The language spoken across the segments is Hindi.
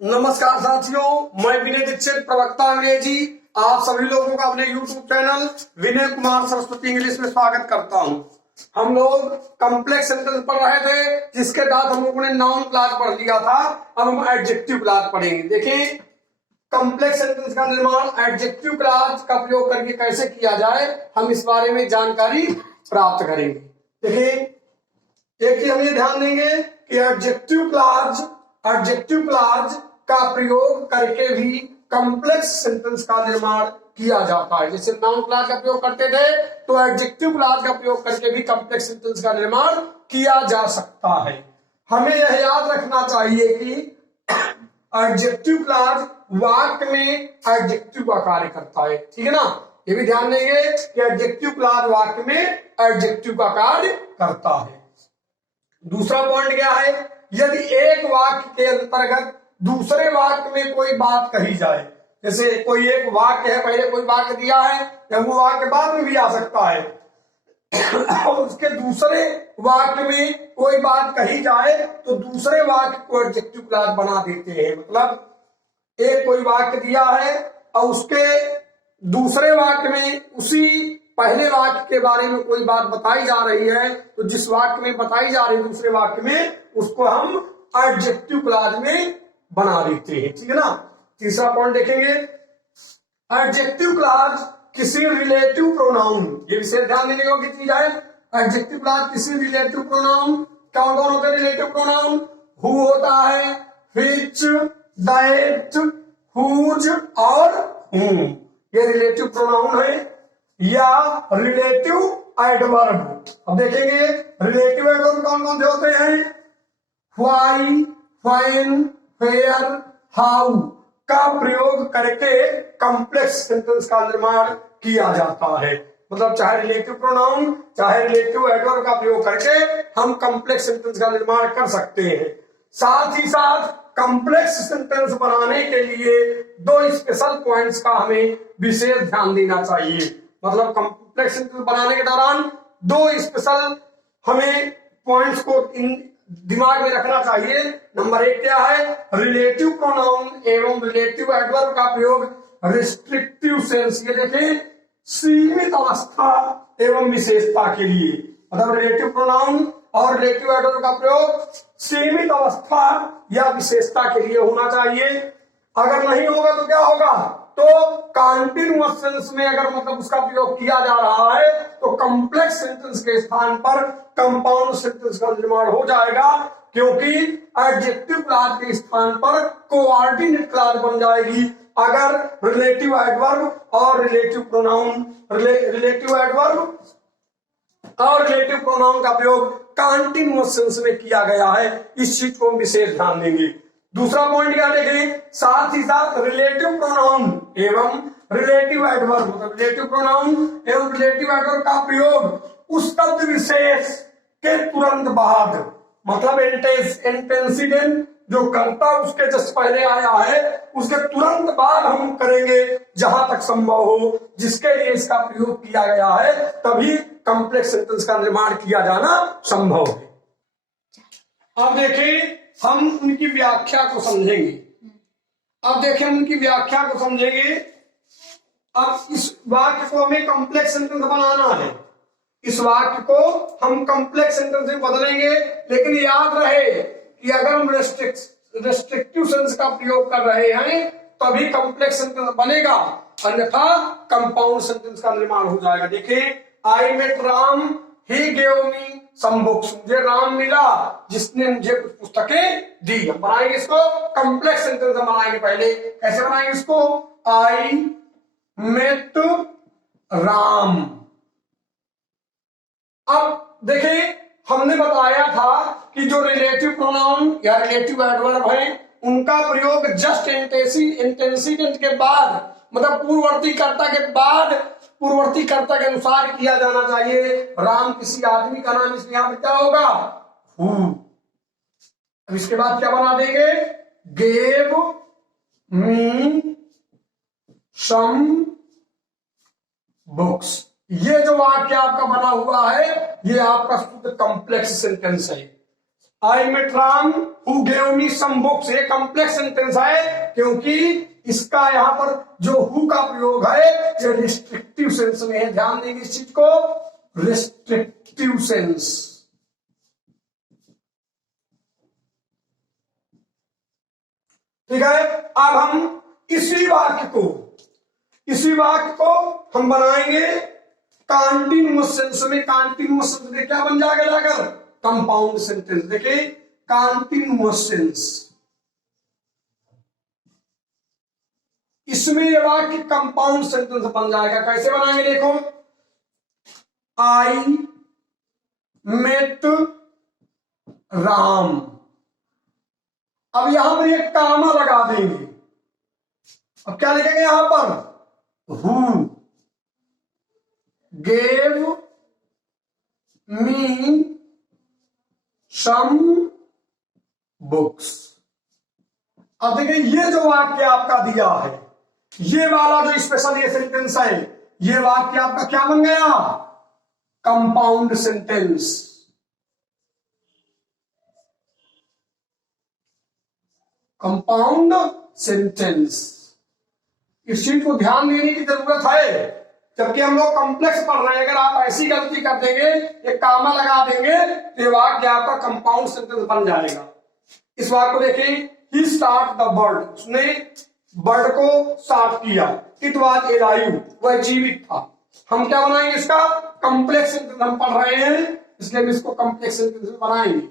नमस्कार साथियों, मैं विनय दीक्षित, प्रवक्ता अंग्रेजी। आप सभी लोगों का अपने YouTube channel Vinay Kumar Saraswati English में स्वागत करता हूं। हम लोग कॉम्प्लेक्स सेंटेंस पढ़ रहे थे, जिसके बाद हम लोगों ने नाउन क्लास पढ़ लिया था। अब हम एडजेक्टिव क्लास पढ़ेंगे। देखिए, कॉम्प्लेक्स सेंटेंस का निर्माण एडजेक्टिव क्लास का प्रयोग करके कैसे किया जाए, हम इस बारे में जानकारी प्राप्त करेंगे। देखिए, एक ही हम ये ध्यान देंगे कि एडजेक्टिव क्लास का प्रयोग करके भी कॉम्प्लेक्स सेंटेंस का निर्माण किया जाता है। जैसे नाउन क्लास का प्रयोग करते थे, तो एडजेक्टिव क्लास का प्रयोग करके भी कॉम्प्लेक्स सेंटेंस का निर्माण किया जा सकता है। हमें यह याद रखना चाहिए कि एडजेक्टिव क्लास वाक्य में एडजेक्टिव का कार्य करता है। ठीक है ना, ये भी ध्यान देंगे कि एडजेक्टिव क्लास वाक्य में एडजेक्टिव का कार्य करता है। दूसरा पॉइंट क्या है, यदि एक वाक्य के अंतर्गत दूसरे वाक्य में कोई बात कही जाए, जैसे कोई एक वाक्य है, पहले कोई वाक्य दिया है, या वो वाक्य बाद में भी आ सकता है, और उसके दूसरे वाक्य में कोई बात कही जाए तो दूसरे वाक्य को एडजेक्टिव क्लास बना देते हैं। मतलब एक कोई वाक्य दिया है और उसके दूसरे वाक्य में उसी पहले वाक्य के बारे में कोई बात बताई जा रही है, तो जिस वाक्य में बताई जा रही है दूसरे वाक्य में, उसको हम एडजेक्टिव क्लास में बना देते हैं। ठीक है ना। तीसरा पॉइंट देखेंगे, एडजेक्टिव क्लास किसी रिलेटिव प्रोनाउन, ये विशेष ध्यान देने योग्य चीज है। एडजेक्टिव क्लास किसी रिलेटिव प्रोनाउन, कौन कौन होते हैं रिलेटिव प्रोनाउन? हु होता है, व्हिच, दैट, हुज और whom, ये रिलेटिव प्रोनाउन है, या रिलेटिव एडवर्ब। अब देखेंगे रिलेटिव एडवर्ब कौन कौन से होते हैं? व्हाई, व्हेन, वेयर, हाउ का प्रयोग करके कॉम्प्लेक्स सेंटेंस का निर्माण किया जाता है। मतलब चाहे रिलेटिव प्रोनाउन चाहे रिलेटिव एडवर्ब का प्रयोग करके हम कॉम्प्लेक्स सेंटेंस का निर्माण कर सकते हैं। साथ ही साथ कॉम्प्लेक्स सेंटेंस बनाने के लिए दो स्पेशल पॉइंट्स का हमें विशेष ध्यान देना चाहिए। मतलब कॉम्प्लेक्स सेंटेंस बनाने के दौरान दो स्पेशल हमें पॉइंट्स को दिमाग में रखना चाहिए। नंबर एक क्या है, रिलेटिव प्रोनाउन एवं रिलेटिव एडवर्ब का प्रयोग रिस्ट्रिक्टिव सेंस, ये देखें, सीमित अवस्था एवं विशेषता के लिए। मतलब रिलेटिव प्रोनाउन और रिलेटिव एडवर्ब का प्रयोग सीमित अवस्था या विशेषता के लिए होना चाहिए। अगर नहीं होगा तो क्या होगा, तो कॉन्टिन्यूअस सेंस में अगर मतलब उसका प्रयोग किया जा रहा है तो कॉम्प्लेक्स सेंटेंस के स्थान पर कंपाउंड सेंटेंस का निर्माण हो जाएगा, क्योंकि एडजेक्टिव क्लास के स्थान पर कोऑर्डिनेट क्लास बन जाएगी अगर रिलेटिव एडवर्ब और रिलेटिव प्रोनाउन रिलेटिव एडवर्ब और रिलेटिव प्रोनाउन का प्रयोग कॉन्टिन्यूअस सेंस में किया गया है। इस चीज को हम विशेष ध्यान देंगे। दूसरा पॉइंट क्या देखें, साथ ही साथ रिलेटिव प्रोनाउन एवं रिलेटिव एडवर्ब, मतलब रिलेटिव प्रोनाउन एवं रिलेटिव एडवर्ब का प्रयोग उस शब्द विशेष के तुरंत बाद, मतलब एंटेसिडेंट जो कर्ता उसके जस्ट पहले आया है उसके तुरंत बाद हम करेंगे जहां तक संभव हो, जिसके लिए इसका प्रयोग किया गया है, तभी कॉम्प्लेक्स सेंटेंस का निर्माण किया जाना संभव है। अब देखें, हम उनकी व्याख्या को समझेंगे। अब इस वाक्य को हमें कॉम्प्लेक्स सेंटेंस बनाना है। इस वाक्य को हम कॉम्प्लेक्स सेंटेंस में बदलेंगे, लेकिन याद रहे कि अगर हम रेस्ट्रिक्टिव सेंस का प्रयोग कर रहे हैं तभी कॉम्प्लेक्स सेंटेंस बनेगा, अन्यथा कंपाउंड सेंटेंस का निर्माण हो जाएगा। देखिए, I met Ram, he gave me some books, मुझे राम मिला जिसने मुझे कुछ पुस्तकें दी। हम बनाएंगे इसको कॉम्प्लेक्स सेंटेंस हम बनाएंगे। पहले कैसे बनाएंगे इसको, आई मेट राम। अब देखिए, हमने बताया था कि जो रिलेटिव प्रोनाउन या रिलेटिव एडवर्ब है उनका प्रयोग जस्ट एंटेसिडेंट के बाद, मतलब पूर्ववर्ती कर्ता के बाद पूर्ववर्ती कर्ता के अनुसार किया जाना चाहिए। राम किसी आदमी का नाम, इसलिए यहां पर क्या होगा, हु। अब इसके बाद क्या बना देंगे, गेव मी सम बुक्स। ये जो वाक्य आपका बना हुआ है ये आपका शुद्ध कॉम्प्लेक्स सेंटेंस है। I met Ram who gave me some books, ये कॉम्प्लेक्स सेंटेंस है क्योंकि इसका यहां पर जो हु का प्रयोग है ये रिस्ट्रिक्टिव सेंस में है। ध्यान देंगे इस चीज को, रिस्ट्रिक्टिव सेंस। ठीक है, अब हम इसी वाक्य को हम बनाएंगे कॉन्टिन्यूअस सेंस में। कॉन्टिन्यूअस सेंस में क्या बन जाएगा जाकर? Compound sentence. देखिए कॉन्टिन्यूअस सेंस, इसमें ये वाक्य कंपाउंड सेंटेंस बन जाएगा। कैसे बनाएंगे देखो, आई मेट राम, अब यहां पर एक कामा लगा देंगे। अब क्या लिखेंगे यहां पर? Who gave me some books. अब देखिए ये जो वाक्य आपका दिया है, ये वाला जो स्पेशल ये सेंटेंस है, ये वाक्य आपका क्या बन गया? Compound sentence. कंपाउंड सेंटेंस, इस चीज को ध्यान देने की जरूरत है। जबकि हम लोग कॉम्प्लेक्स पढ़ रहे हैं, अगर आप ऐसी गलती कर देंगे, एक कामा लगा देंगे, तो ये वाक्य आपका कंपाउंड सेंटेंस बन जाएगा। इस वाक्य को देखिए, ही स्टार्ट द बर्ड, उसने बर्ड को स्टार्ट किया। इट वाज एलाइव, वह जीवित था। हम क्या बनाएंगे इसका? कॉम्प्लेक्स सेंटेंस हम पढ़ रहे हैं, इसलिए हम इसको कॉम्प्लेक्स सेंटेंस बनाएंगे।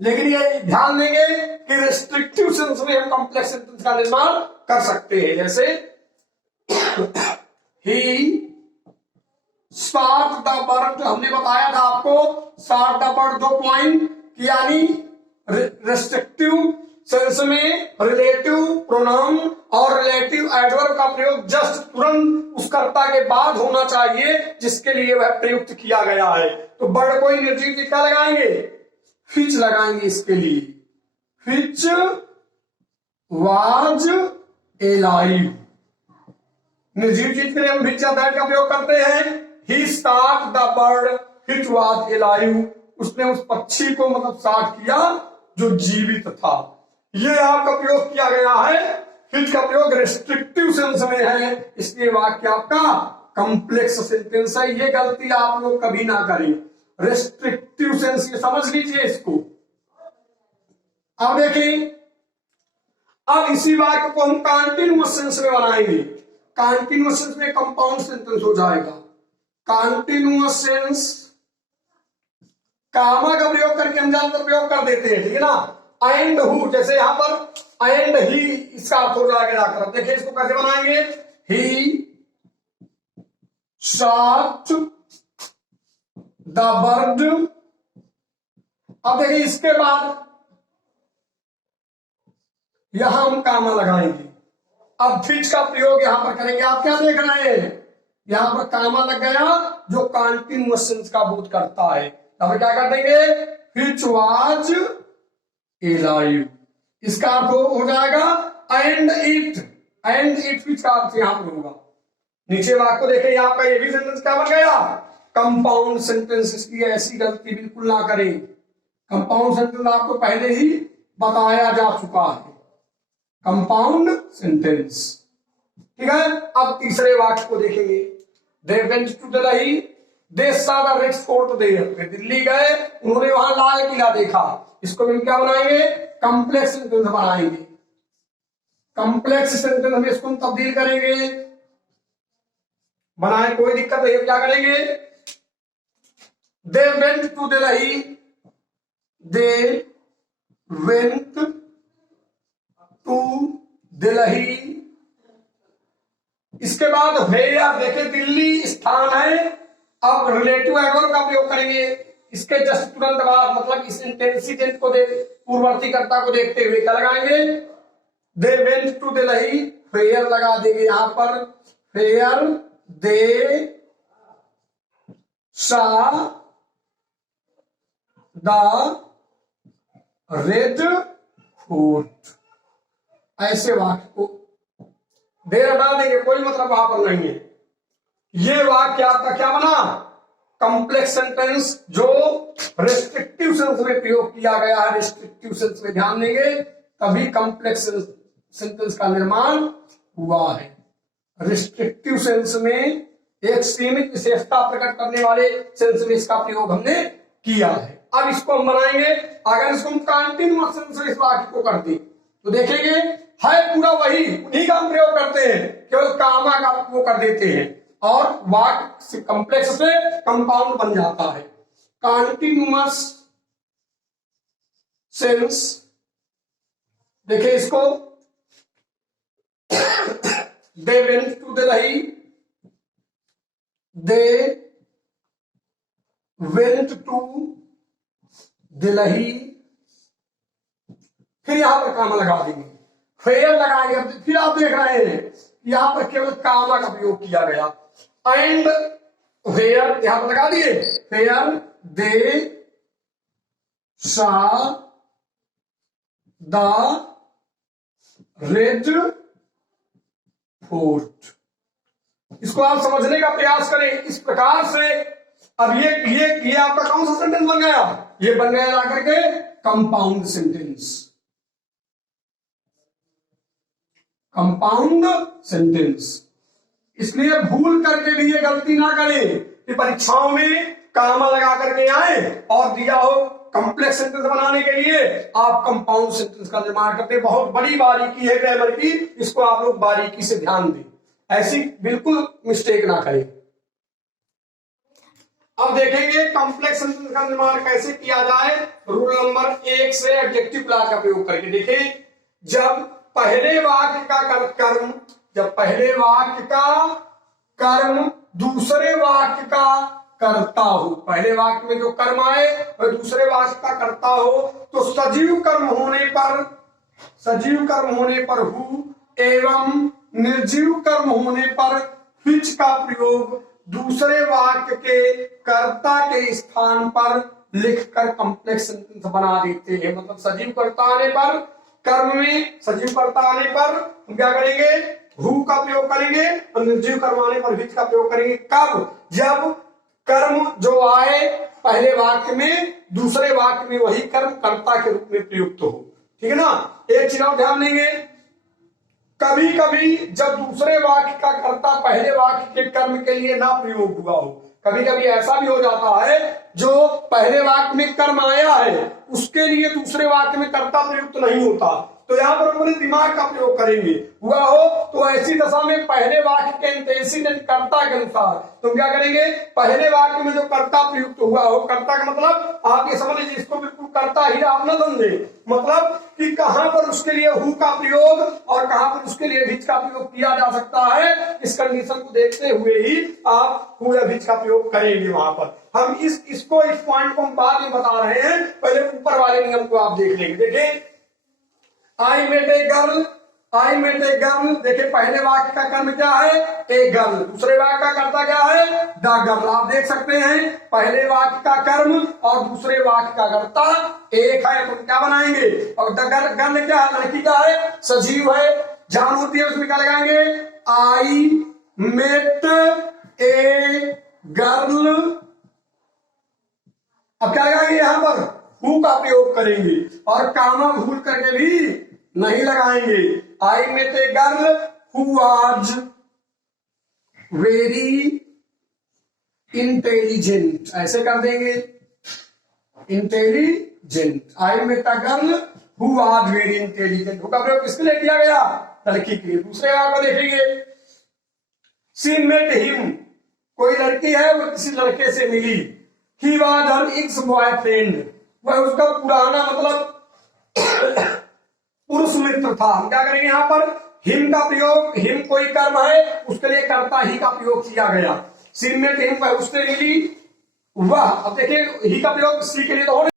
लेकिन ये ध्यान देंगे कि रिस्ट्रिक्टिव सेंस में हम कॉम्प्लेक्स सेंटेंस का निर्माण कर सकते हैं। जैसे ही स्टार्ट द बर्ड, हमने बताया था आपको स्टार्ट द बर्ड 2 पॉइंट, यानी रिस्ट्रिक्टिव सेंस में रिलेटिव प्रोनाउन और रिलेटिव एडवर्ब का प्रयोग जस्ट तुरंत उस कर्ता के बाद होना चाहिए जिसके लिए वह प्रयुक्त किया गया है। तो बर्ड को ही निर्जीव चीज क्या लगाएंगे? फिच लगाएंगे इसके लिए। फिच वाज एलाइव, निर्जीव चीज के लिए हम फिच या दैट का प्रयोग करते हैं। He start the bird which was alive, उसने उस पक्षी को मतलब स्टार्ट किया जो जीवित था। ये आपका प्रयोग किया गया है। फिच का प्रयोग रिस्ट्रिक्टिव सेंस में है, इसलिए वाक्य आपका कॉम्प्लेक्स सेंटेंस है। ये गलती आप लोग कभी ना करें। रिस्ट्रिक्टिव सेंस, ये समझ लीजिए इसको। अब देखिए, अब इसी वाक्य को हम कॉन्टिन्यूअस सेंस में बनाएंगे। कॉन्टिन्यूअस सेंस में कंपाउंड सेंटेंस हो जाएगा। कॉन्टिन्यूअस सेंस, कामा का प्रयोग करके हम ज्यादातर प्रयोग कर देते हैं, ठीक है ना। एंड हु, जैसे यहां पर एंड ही, इसका अर्थ हो जाएगा जाकर। देखिए इसको कैसे बनाएंगे? ही शॉट द बर्ड। अब देखिए इसके बाद यहां हम कामा लगाएंगे। अब फिच का प्रयोग यहां पर करेंगे। आप क्या देख रहे हैं? यहां पर कामा लग गया जो कॉन्टिन्यूअस सेंस का बोध करता है। अब क्या कर देंगे? फिच वाज एलाइव, इसका अर्थ हो जाएगा and it. And it Fitch का अर्थ यहां पर होगा। नीचे वाक्य को देखिए, यहां का ये भी सेंटेंस क्या बन गया? Compound sentence. इसकी ऐसी गलती बिल्कुल ना करें। कंपाउंड सेंटेंस आपको पहले ही बताया जा चुका है, कंपाउंड सेंटेंस। ठीक है, अब तीसरे वाक्य को देखेंगे। They went to Delhi, they saw the red fort there, वे दिल्ली गए, उन्होंने वहां लाल किला देखा। इसको हम क्या बनाएंगे? कॉम्प्लेक्स सेंटेंस बनाएंगे। कॉम्प्लेक्स सेंटेंस हम इसको तब्दील करेंगे, बनाए कोई दिक्कत नहीं। क्या करेंगे? They went to Delhi, they went to Delhi. इसके बाद वेयर, देखे दिल्ली स्थान है। अब रिलेटिव एडवर्ब का प्रयोग करेंगे इसके जस्ट तुरंत बाद, मतलब इस इंटेंसिटेंट को पूर्ववर्ती कर्ता को देखते हुए क्या लगाएंगे? They went to Delhi, where लगा देंगे यहां पर। Where they saw the red fort. ऐसे वाक्य को देर हटा देंगे, कोई मतलब वहां पर नहीं है। ये वाक्य आपका क्या बना? कॉम्प्लेक्स सेंटेंस जो रेस्ट्रिक्टिव सेंस में प्रयोग किया गया है, रेस्ट्रिक्टिव सेंस में ध्यान देंगे तभी कॉम्प्लेक्स सेंटेंस का निर्माण हुआ है। रिस्ट्रिक्टिव सेंस में एक सीमित विशेषता प्रकट करने वाले सेंस में इसका प्रयोग हमने किया है। अब इसको हम बनाएंगे, अगर इसको हम कंटिन्यूअस सेंस में इस वाक्य को कर दें तो देखेंगे है पूरा वही, उन्हीं का हम प्रयोग करते हैं, केवल कामा का वो कर देते हैं और वाक्य कॉम्प्लेक्स से कंपाउंड बन जाता है। कंटिन्यूअस सेंस, देखिए इसको they went to Delhi, they went to Delhi, फिर यहां पर कामा लगा देंगे, फेयर लगाएंगे। फिर आप देख रहे हैं यहां पर केवल कामा का प्रयोग किया गया। एंड फेयर यहां पर लगा दिए, फेयर दे सा द रेड फोर्ट। इसको आप समझने का प्रयास करें इस प्रकार से। अब ये आपका कौन सा सेंटेंस बन गया? ये बन गया जाकर के कंपाउंड सेंटेंस, कंपाउंड सेंटेंस। इसलिए भूल करके भी ये गलती ना करें कि परीक्षाओं में कामा लगा करके आए और दिया हो कॉम्प्लेक्स सेंटेंस बनाने के लिए आप कंपाउंड सेंटेंस का निर्माण करते हैं। बहुत बड़ी बारीकी है ग्रामर की, इसको आप लोग बारीकी से ध्यान दें, ऐसी बिल्कुल मिस्टेक ना करें। अब देखेंगे कॉम्प्लेक्स सेंटेंस का निर्माण कैसे किया जाए। रूल नंबर 1 से एडजेक्टिव क्लॉज का प्रयोग करके देखें। जब पहले वाक्य का कर्म, जब पहले वाक्य का कर्म दूसरे वाक्य का करता हो, पहले वाक्य में जो कर्म आए वह दूसरे वाक्य का करता हो, तो सजीव कर्म होने पर हु एवं निर्जीव कर्म होने पर which का प्रयोग दूसरे वाक्य के कर्ता के स्थान पर लिखकर कॉम्प्लेक्स सेंटेंस बना देते हैं। मतलब सजीव कर्ता आने पर, कर्म में सजीव कर्ता आने पर हम क्या करेंगे? हु का प्रयोग करेंगे और निर्जीव कर्म आने पर which का प्रयोग करेंगे। कब? जब कर्म जो आए पहले वाक्य में दूसरे वाक्य में वही कर्म कर्ता के रूप में प्रयुक्त हो। ठीक है ना? एक चीज और ध्यान देंगे, कभी कभी जब दूसरे वाक्य का कर्ता पहले वाक्य के कर्म के लिए ना प्रयोग हुआ हो, कभी कभी ऐसा भी हो जाता है जो पहले वाक्य में कर्म आया है उसके लिए दूसरे वाक्य में कर्ता प्रयुक्त नहीं होता, तो यहां पर अपने दिमाग का प्रयोग करेंगे। हुआ हो तो ऐसी दशा में पहले वाक्य के इंटेंसिटी कर्ता के अनुसार तुम क्या करेंगे? पहले वाक्य में जो कर्ता प्रयुक्त हुआ हो, कर्ता का मतलब आप ये समझ लीजिए, इसको बिल्कुल कर्ता ही आप न समझे, मतलब कि कहां पर उसके लिए हु का प्रयोग और कहां पर उसके लिए विच का प्रयोग किया जा सकता है, इस कंडीशन को देखते हुए ही आप हु या विच का प्रयोग करेंगे। वहां पर हम इस पॉइंट को हम बाद में बता रहे हैं, पहले ऊपर वाले नियम को आप देख लेंगे। देखिए I met a girl, I met a girl, देखिए पहले वाक्य का कर्म क्या है? A girl. दूसरे वाक्य का कर्ता क्या है? The girl. आप देख सकते हैं पहले वाक्य का कर्म और दूसरे वाक्य का कर्ता एक है, तो क्या बनाएंगे? और द गर्ल क्या है? लड़की क्या है? सजीव है, जान होती है, उसमें क्या लगाएंगे? I met a girl. अब क्या लगाएंगे? यहां पर हु का प्रयोग करेंगे और कामा भूल करके भी नहीं लगाएंगे। I met a girl who was very intelligent, ऐसे कर देंगे intelligent. I met a girl who was very intelligent. Who का प्रयोग किसके लिए किया गया? लड़की के लिए। दूसरे वाक्य को देखेंगे, शी मेट हिम, कोई लड़की है वो किसी लड़के से मिली। He was her ex boyfriend, वह उसका पुराना मतलब पुरुष मित्र था। हम क्या करेंगे? यहां पर हिम का प्रयोग, हिम कोई कर्म है उसके लिए कर्ता ही का प्रयोग किया गया। सी में हिम पर उससे मिली वह। अब देखिए ही का प्रयोग सी के लिए तो हो